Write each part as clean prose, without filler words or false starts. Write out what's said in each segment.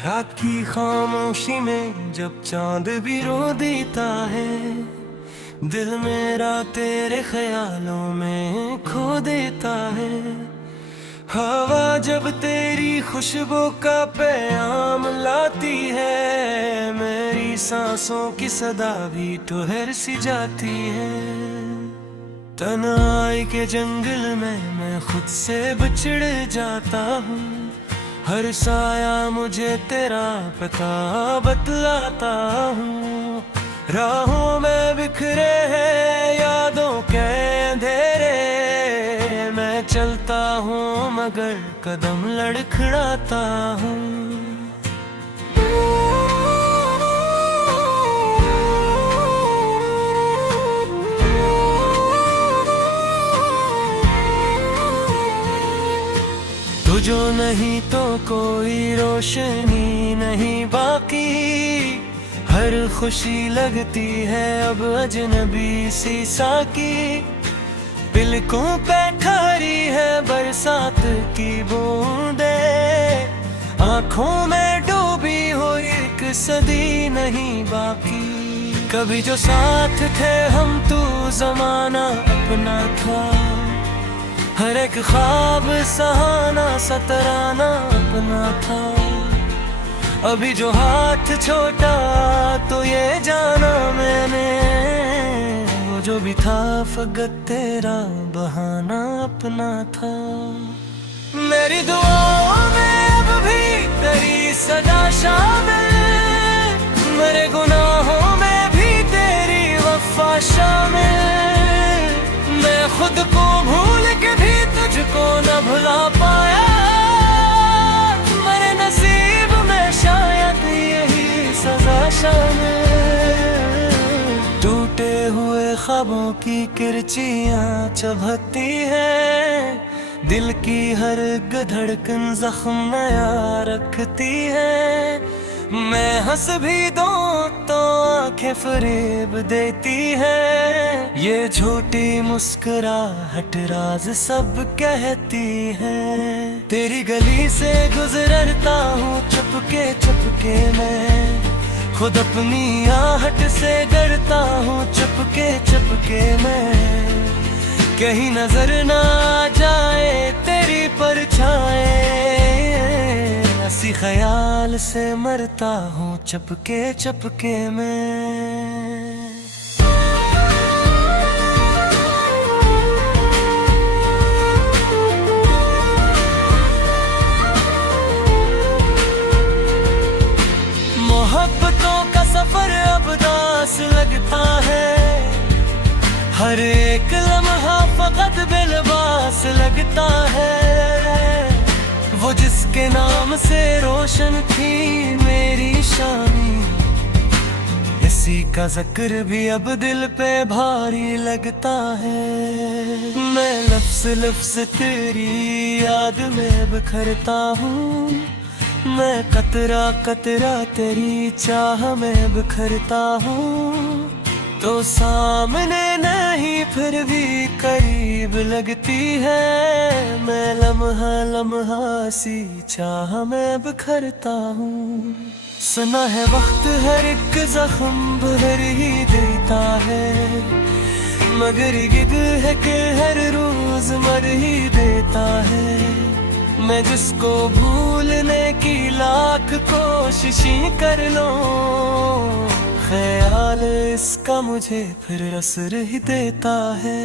रात की खामोशी में जब चांद भी रो देता है, दिल मेरा तेरे ख्यालों में खो देता है। हवा जब तेरी खुशबू का पैगाम लाती है, मेरी सांसों की सदा भी ठहर सी जाती है। तन्हाई के जंगल में मैं खुद से बिछड़ जाता हूँ, हर साया मुझे तेरा पता बतलाता हूँ। राहों में बिखरे हैं यादों के अंधेरे, मैं चलता हूँ मगर कदम लड़खड़ाता हूँ। तू जो नहीं तो कोई रोशनी नहीं बाकी, हर खुशी लगती है अब अजनबी सी साकी। पलकों पे ठहरी है बरसात की बूंदे, आंखों में डूबी हो एक सदी नहीं बाकी। कभी जो साथ थे हम तू जमाना अपना था, हर एक ख्वाब सहाना सतराना अपना था। अभी जो हाथ छोटा तो ये जाना मैंने, वो जो भी था फकत तेरा बहाना अपना था। मेरी दुआओं में अब भी तेरी सदा शामिल, मेरे गुनाहों में भी तेरी वफा शामिल। मैं खुद को भूल के भी तुझको न भुला पाया, मेरे नसीब में शायद यही सजा शामिल। टूटे हुए ख्वाबों की किरचियां चुभती है, दिल की हर धड़कन जख्म नया रखती है। मैं हंस भी दूं तो आंखें फरेब देती है, ये झूठी मुस्कुराहट राज सब कहती है। तेरी गली से गुजरता हूँ चुपके चुपके मैं, खुद अपनी आहट से डरता हूँ चुपके चुपके मैं। कहीं नजर ना आ जाए तेरी परछाएं, इसी ख्याल से मरता हूँ चुपके चुपके में। मोहब्बतों का सफर अब दास लगता है, हर एक लम्हा फकत बेलबास लगता है। वो जिसके नाम से रोशन थी मेरी शानी, इसी का जिक्र भी अब दिल पे भारी लगता है। मैं लफ्ज़ लफ्ज़ तेरी याद में बिखरता हूँ, मैं कतरा कतरा तेरी चाह में बिखरता हूँ। तो सामने नहीं फिर भी करीब लगती है, मैं लम्हा लम्हा सी चाह में बिखरता हूँ। सुना है वक्त हर एक जख्म भर ही देता है, मगर गिद है कि हर रोज मर ही देता है। मैं जिसको भूलने की लाख कोशिशें कर लूं, ख्याल इसका मुझे फिर असर ही देता है।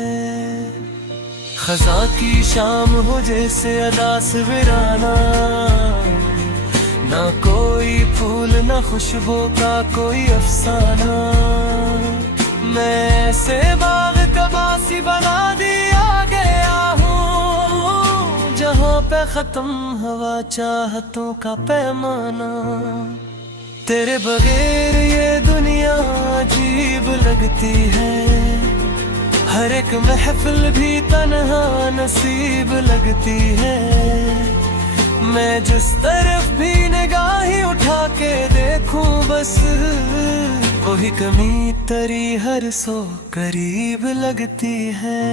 खज़ां की शाम हो जैसे अदास वीराना, ना कोई फूल ना खुशबू का कोई अफसाना। मैं ऐसे बाग कबासी बना दिया गया हूँ, जहाँ पे खत्म हवा चाहतों का पैमाना। तेरे बगैर ये दुनिया अजीब लगती है, हर एक महफिल भी तन्हा नसीब लगती है। मैं जिस तरफ भी निगाहें उठा के देखूं बस वही कमी तेरी हर सौ करीब लगती है।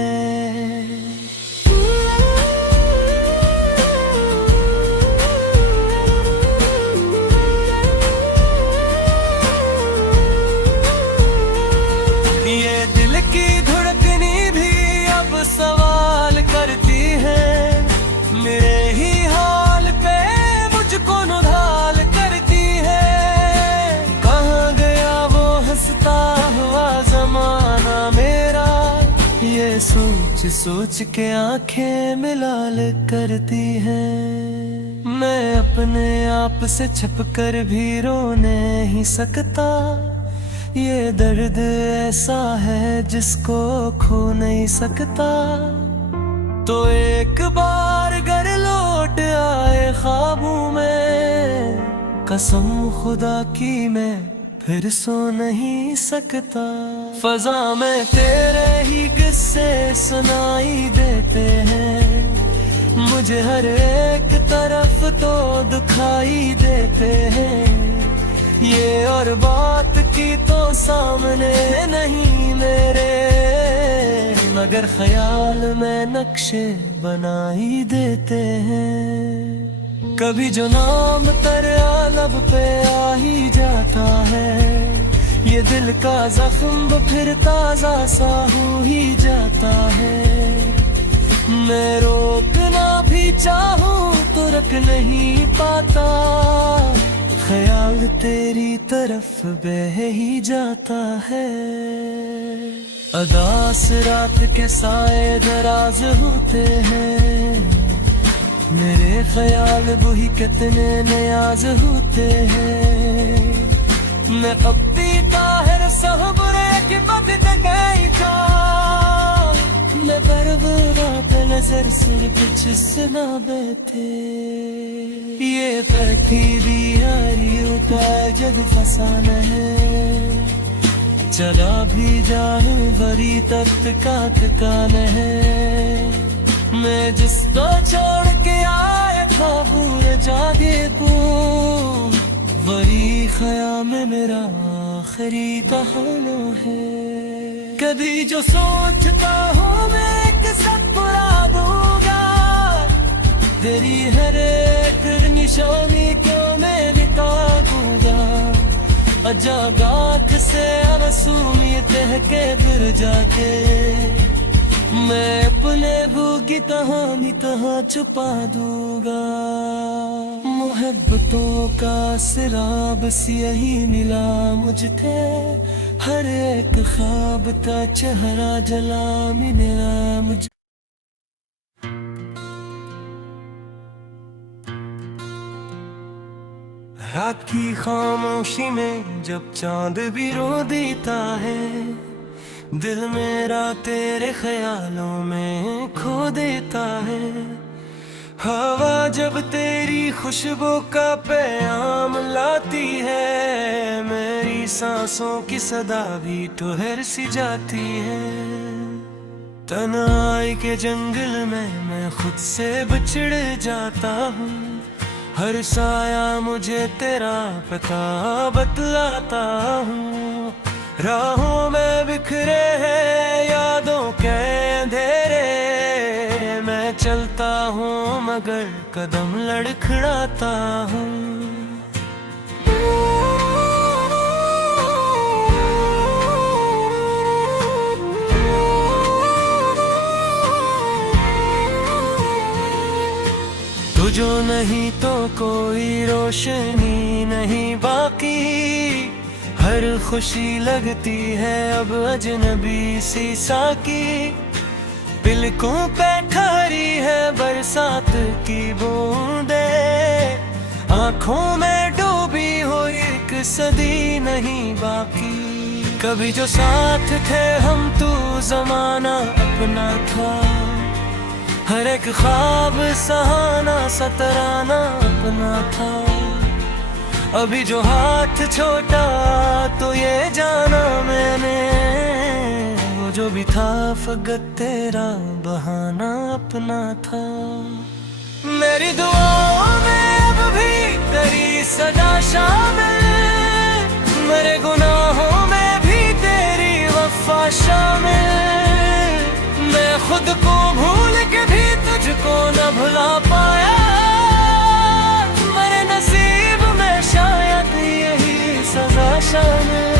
सोच के आंखें मिलाल करती हैं। मैं अपने आप से छुप कर भी रो नहीं सकता। ये दर्द ऐसा है जिसको खो नहीं सकता। तो एक बार घर लौट आए ख्वाबों में, कसम खुदा की मैं फिर सो नहीं सकता। फजा में तेरे ही किस्से सुनाई देते हैं, मुझे हर एक तरफ तो दिखाई देते हैं। ये और बात की तो सामने नहीं मेरे, मगर ख्याल में नक्शे बना ही देते हैं। कभी जो नाम तेरा लब पे आ ही जाता है, ये दिल का जख्म फिर ताजा सा हो ही जाता है। मैं रोकना भी चाहूँ तो रख नहीं पाता, ख्याल तेरी तरफ बह ही जाता है। अदास रात के साए दराज होते हैं, मेरे ख्याल वही कितने नियाज होते हैं। मैं अब भी ताहिर सहबुरे की बद गई जा, मैं बरबरा पे नजर सिर कुछ सुना बैठे। ये बैठी दी यारी उतर जग फसान है, चला भी जाऊं बड़ी तख्त का ठिकान है। मैं जिसको छोड़ के आया था भूल जागे तू, वही ख्याल में मेरा आखिरी बहाना है। कभी जो सोचता हूँ मैं एक सब बुरा दूंगा, तेरी हर एक निशानी क्यों मैं मिटा दूंगा। अजागात से मासूमियत के फिर जाके, मैं अपने भूगी कहानी कहाँ छुपा दूंगा। मोहब्बतों का सिरा बस यही मिला मुझे, हर एक ख्वाब का चेहरा जला मिला मुझे। रात की खामोशी में जब चांद भी रो देता है, दिल मेरा तेरे ख्यालों में खो देता है। हवा जब तेरी खुशबू का पैगाम लाती है, मेरी सांसों की सदा भी ठहर सी जाती है। तन्हाई के जंगल में मैं खुद से बिछड़ जाता हूँ, हर साया मुझे तेरा पता बतलाता हूँ। राहों में बिखरे हैं यादों के अंधेरे, मैं चलता हूँ मगर कदम लड़खड़ाता हूँ। जो नहीं तो कोई रोशनी नहीं बाकी, हर खुशी लगती है अब अजनबी सी साकी। पिलकों पे ठहरी है बरसात की बूंदे, आंखों में डूबी हो एक सदी नहीं बाकी। कभी जो साथ थे हम तू जमाना अपना था, हर एक ख्वाब सहाना सतराना अपना था। अभी जो हाथ छोटा तो ये जाना मैंने, वो जो भी था फकत तेरा बहाना अपना था। मेरी दुआओं में अब भी तेरी सदा शामिल, मेरे गुनाहों में भी तेरी वफा शामिल। मैं खुद को भूल के भी तुझको न भुला पाया, मेरे नसीब में शायद यही सजा शामिल।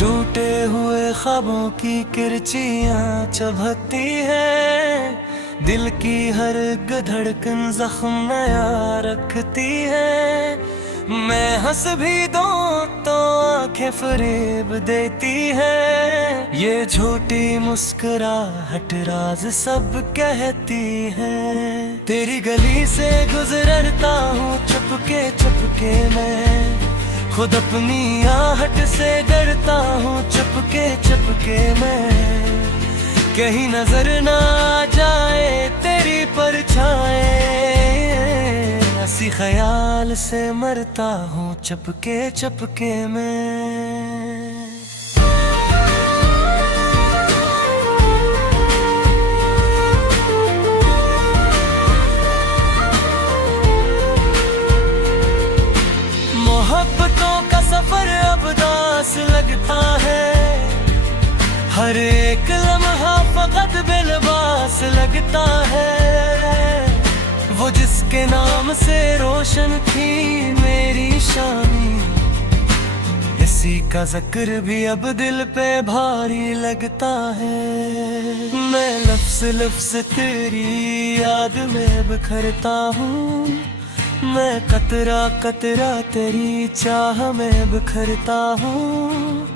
टूटे हुए ख्वाबों की किरचियां चुभती हैं, दिल की हर धड़कन जख्म नया रखती है। मैं हंस भी दूं तो आंखें फरेब देती है, ये झूठी मुस्कुराहट राज सब कहती है। तेरी गली से गुजरता हूँ चुपके चुपके मैं, खुद अपनी आहट से डरता हूँ चुपके चुपके मैं। कहीं नजर ना आ जाए तेरी परछाएं, ऐसी ख्याल से मरता हूँ चुपके चुपके में। मोहब्बतों का सफर अब दास लगता है, हर एक लम्हा फकत बेलबास लगता है। वो जिसके नाम से रोशन थी मेरी शानी, इसी का जिक्र भी अब दिल पे भारी लगता है। मैं लफ्ज़ लफ्ज़ तेरी याद में बिखरता हूँ, मैं कतरा कतरा तेरी चाह में बिखरता हूँ।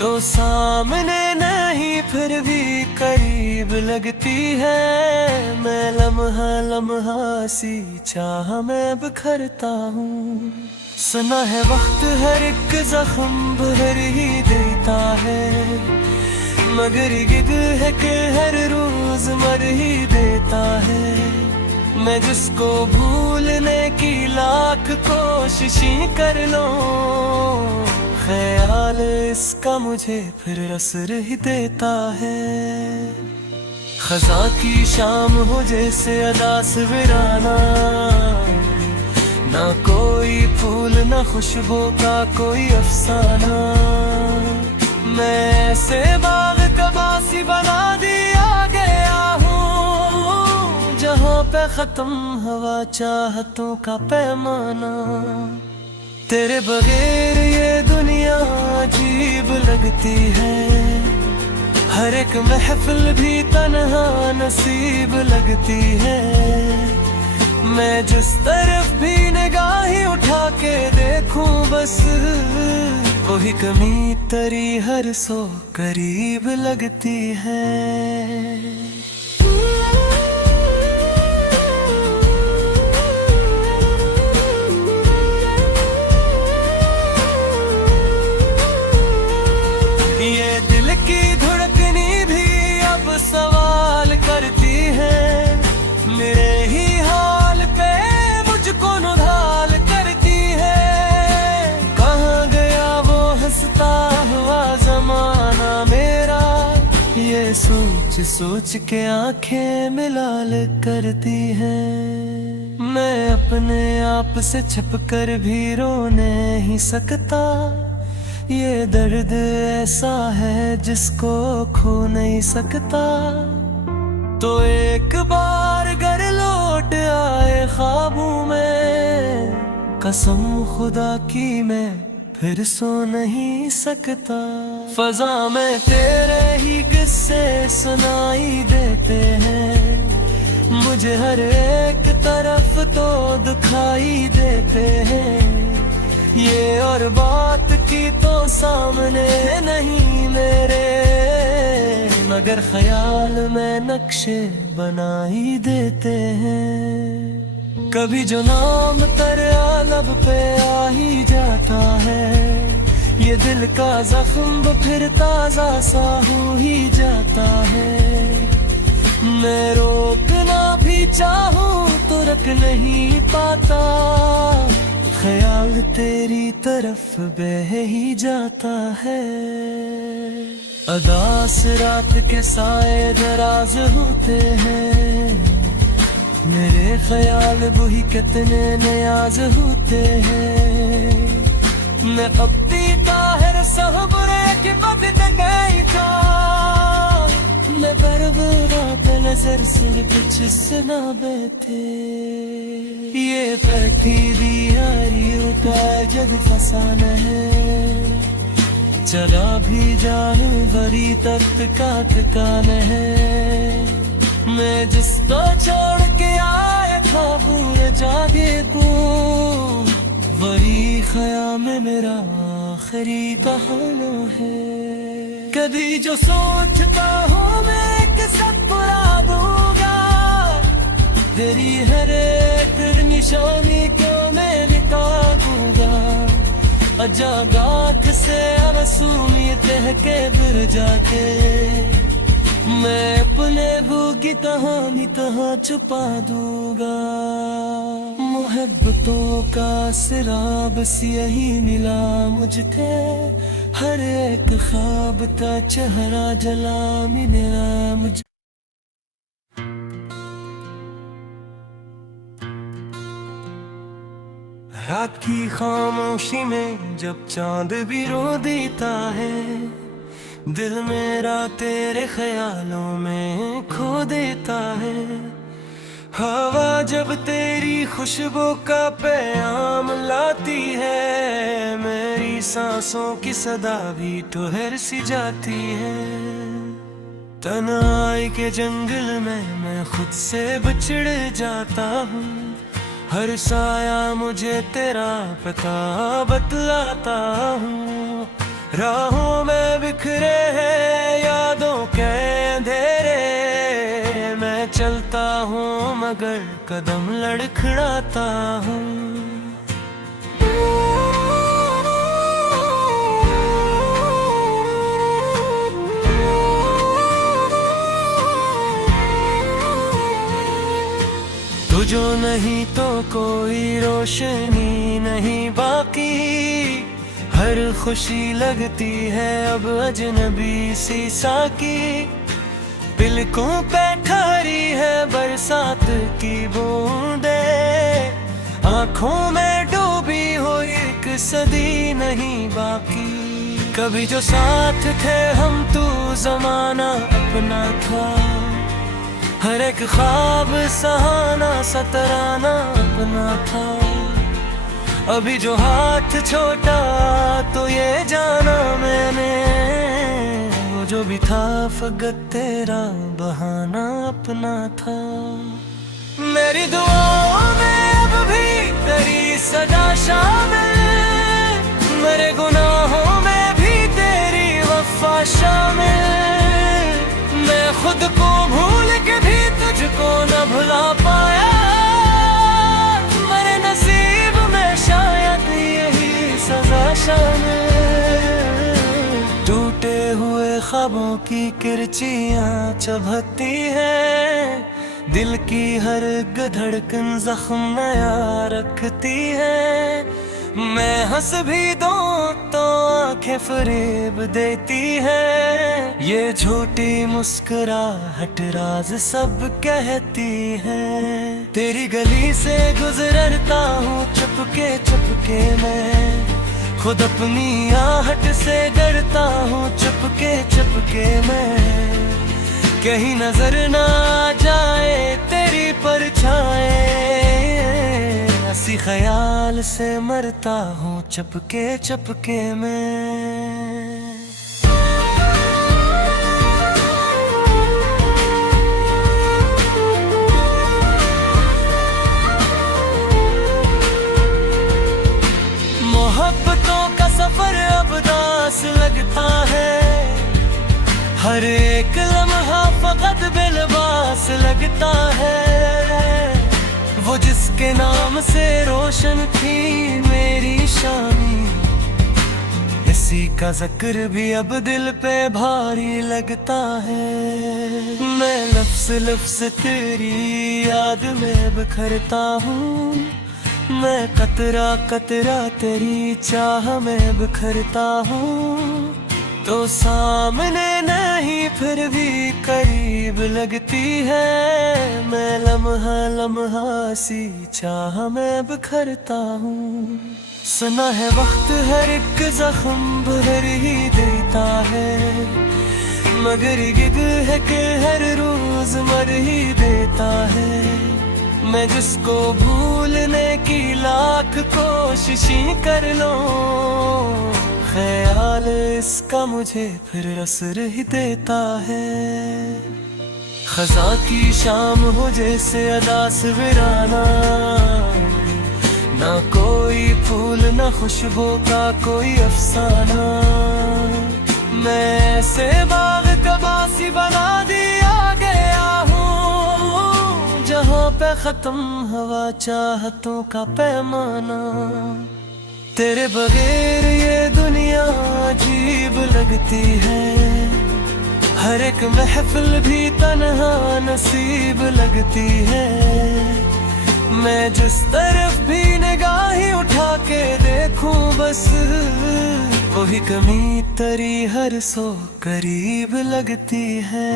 तो सामने नहीं फिर भी करीब लगती है, मैं लम्हा लम्हा सी चाह में बिखरता हूँ। सुना है वक्त हर एक जख्म भर ही देता है, मगर गिद है कि हर रोज मर ही देता है। मैं जिसको भूलने की लाख कोशिशें कर लूं, ख्याल इसका मुझे फिर असर ही देता है। खज़ां की शाम हो जैसे अदास वीराना, ना कोई फूल ना खुशबू का कोई अफसाना। मैं ऐसे बाग कबासी बना दिया गया हूँ, जहाँ पे खत्म हवा चाहतों का पैमाना। तेरे बगैर ये दुनिया अजीब लगती है, हर एक महफिल भी तन्हा नसीब लगती है। मैं जिस तरफ भी निगाहें उठा के देखूं, बस वही कमी तेरी हर सौ करीब लगती है। सवाल करती है, मेरे ही हाल पे मुझको नुधाल करती है। कहाँ गया वो हंसता हुआ जमाना मेरा, ये सोच सोच के आंखें मिलाल करती है। मैं अपने आप से छिप कर भी रो नहीं सकता, ये दर्द ऐसा है जिसको खो नहीं सकता। तो एक बार घर लौट आए ख्वाबों में, कसम खुदा की मैं फिर सो नहीं सकता। फजा में तेरे ही किस्से सुनाई देते हैं, मुझे हर एक तरफ तो दिखाई देते हैं। ये और बात की तो सामने नहीं मेरे, मगर ख्याल में नक्शे बना ही देते हैं। कभी जो नाम तेरे लब पे आ ही जाता है, ये दिल का जख्म फिर ताजा सा हो ही जाता है। मैं रोकना भी चाहूँ तो रख नहीं पाता, ख्याल तेरी तरफ बह ही जाता है। अदास रात के साए दराज होते हैं, मेरे ख्याल वही कितने नियाज होते हैं। मैं अपनी ताहिर सहबरे की पवित्र गई था, मैं बरबरा पे नजर सिर कुछ सुना बैठे। ये बैठी दियारी का जग फसान है, चला भी जानवरी तख्त का ठिकान है। मैं जिसको छोड़ के आया था भूल जागे तू, वही ख्याल में मेरा आखिरी बहाना है। कभी जो सोचता हूँ मैं एक सब बुरा दूंगा, तेरी हर एक निशानी को मैं मिटा दूंगा। अजागात से मासूमियत के फिर जाके मैं अपने भूगी कहानी कहाँ छुपा दूंगा। मोहब्बतों का सिराब यही मिला मुझे, हर एक ख्वाब का चेहरा जला मिला मुझे। रात की खामोशी में जब चांद भी रो देता है, दिल मेरा तेरे ख्यालों में खो देता है। हवा जब तेरी खुशबू का पैगाम लाती है, मेरी सांसों की सदा भी ठहर सी जाती है। तन्हाई के जंगल में मैं खुद से बिछड़ जाता हूँ, हर साया मुझे तेरा पता बतलाता हूँ। राहों में बिखरे हैं यादों के अंधेरे, मैं चलता हूँ मगर कदम लड़खड़ाता हूँ। तू जो नहीं तो कोई रोशनी नहीं बाकी, हर खुशी लगती है अब अजनबी सी साकी। पिलकों पे ठहरी है बरसात की बूंदे, आंखों में डूबी हो एक सदी नहीं बाकी। कभी जो साथ थे हम तू जमाना अपना था, हर एक ख्वाब सहाना सतराना अपना था। अभी जो हाथ छोटा तो ये जाना मैंने, वो जो भी था फकत तेरा बहाना अपना था। मेरी दुआओं में अब भी तेरी सदा शामिल, मेरे गुनाहों में भी तेरी वफा शामिल। मैं खुद को भूल के भी तुझको न भुला पाया, मेरे नसीब में शायद यही सजा शामिल। टूटे हुए ख्वाबों की किरचियां चुभती है, दिल की हर धड़कन जख्म नया रखती है। मैं हंस भी दूं तो आंखें फरेब देती है, ये झूठी मुस्कुराहट राज सब कहती है। तेरी गली से गुजरता हूँ चुपके चुपके मैं, खुद अपनी आहट से डरता हूँ चुपके चुपके मैं। कहीं नजर ना आ जाए तेरी परछाएं, ऐसी ख्याल से मरता हूँ चुपके चुपके में। मोहब्बतों का सफर अब दास लगता है, हर एक लम्हा फकत बेलबास लगता है। वो जिसके नाम से रोशन थी मेरी शामी, इसी का जिक्र भी अब दिल पे भारी लगता है। मैं लफ्ज़ लफ्ज़ तेरी याद में बिखरता हूँ, मैं कतरा कतरा तेरी चाह में बिखरता हूँ। तो सामने नहीं फिर भी करीब लगती है, मैं लम्हा लम्हा सी चाह में बिखरता हूँ। सुना है वक्त हर एक जख्म भर ही देता है, मगर ये दिल है कि हर रोज मर ही देता है। मैं जिसको भूलने की लाख कोशिशें कर लूं, ख्याल इसका मुझे फिर असर ही देता है। खज़ां की शाम हो जैसे अदा से वीराना, ना कोई फूल ना खुशबू का कोई अफसाना। मैं ऐसे बाग कबासी बना दिया गया हूँ जहाँ पे खत्म हवा चाहतों का पैमाना। तेरे बगैर ये दुनिया अजीब लगती है, हर एक महफिल भी तन्हा नसीब लगती है। मैं जिस तरफ भी निगाहें उठा के देखूं बस वही कमी तेरी हर सौ करीब लगती है।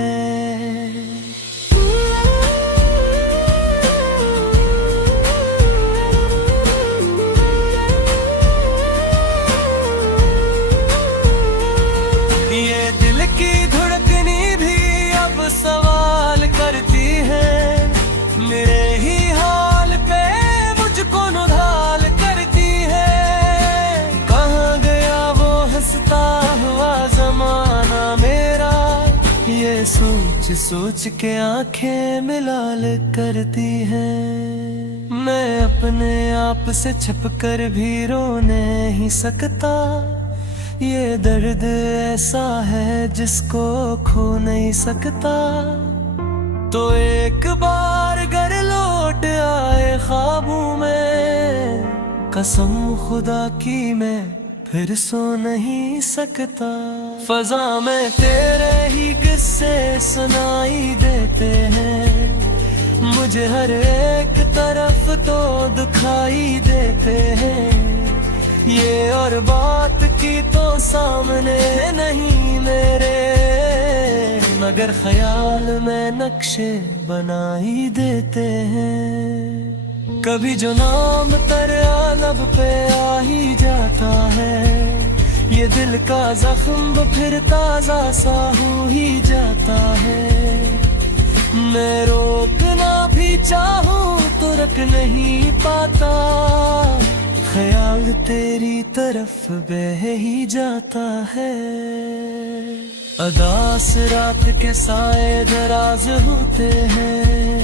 ये दिल की धड़कनी भी अब सवाल करती है, मेरे ही हाल पे मुझको नुधाल करती है। कहाँ गया वो हंसता हुआ जमाना मेरा, ये सोच सोच के आंखें मिलाल करती है। मैं अपने आप से छुप कर भी रो नहीं सकता, ये दर्द ऐसा है जिसको खो नहीं सकता। तो एक बार घर लौट आए ख्वाबों में, कसम खुदा की मैं फिर सो नहीं सकता। फजा में तेरे ही किस्से सुनाई देते हैं, मुझे हर एक तरफ तो दिखाई देते हैं। ये और बात की तो सामने नहीं मेरे, मगर ख्याल में नक्शे बनाई देते हैं। कभी जो नाम तेरे लब पे आ ही जाता है, ये दिल का जख्म फिर ताजा सा हो ही जाता है। मैं रोकना भी चाहूँ तो रख नहीं पाता, ख्याल तेरी तरफ बह ही जाता है। अदास रात के साए दराज होते हैं,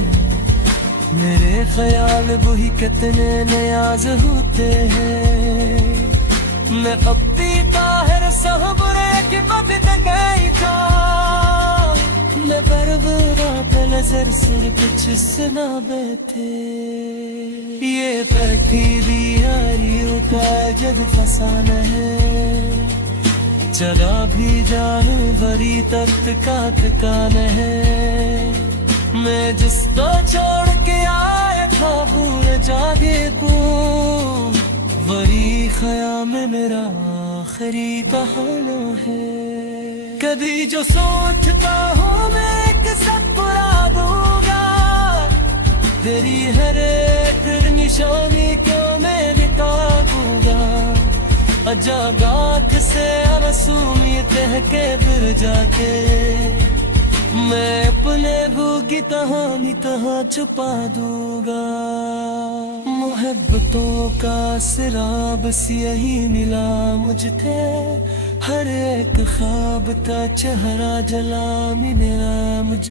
मेरे ख्याल वही कितने नियाज होते हैं। मैं अब भी ताहिर सहबरे की पद गई था, मैं बरबरा पे नजर सिर कुछ सुना बैठे। ये बैठी दियारी का जग फसाना है, चला भी जाने बड़ी तख्त का ठिकान है। मैं जिसको छोड़ के आया था भूल जागे तू, वही ख्याल में मेरा आखिरी बहाना है। कभी जो सोचता हूँ मैं एक साथ बुला दूंगा, तेरी हर एक निशानी क्यों मैं मिटा दूंगा। अजागात से मासूमियत के फिर जाके, मैं अपने भूखी कहानी कहाँ छुपा दूंगा। मोहब्बतों का सिराब यही मिला मुझ थे, हर एक ख्वाब का चेहरा जला मिला मुझ